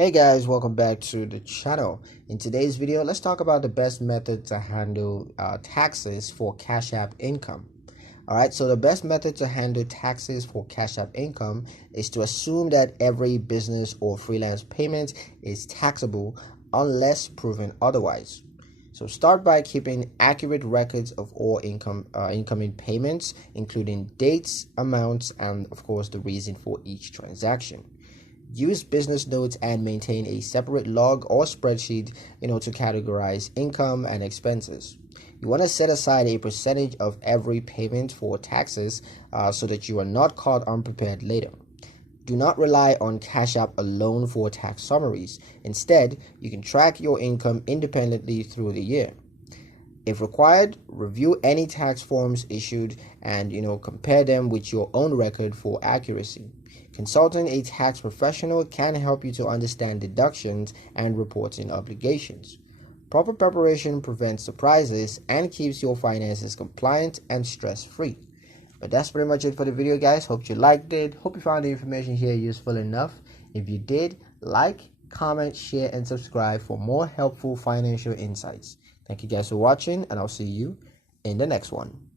Hey guys, welcome back to the channel. In today's video, let's talk about the best method to handle taxes for Cash App income. Alright, so the best method to handle taxes for Cash App income is to assume that every business or freelance payment is taxable unless proven otherwise. So start by keeping accurate records of all incoming payments, including dates, amounts, and of course the reason for each transaction. Use business notes and maintain a separate log or spreadsheet, to categorize income and expenses. You want to set aside a percentage of every payment for taxes so that you are not caught unprepared later. Do not rely on Cash App alone for tax summaries. Instead, you can track your income independently through the year. If required, review any tax forms issued and compare them with your own record for accuracy. Consulting a tax professional can help you to understand deductions and reporting obligations. Proper preparation prevents surprises and keeps your finances compliant and stress-free. But that's pretty much it for the video, guys. Hope you liked it. Hope you found the information here useful enough. If you did, like, comment, share, and subscribe for more helpful financial insights. Thank you guys for watching, and I'll see you in the next one.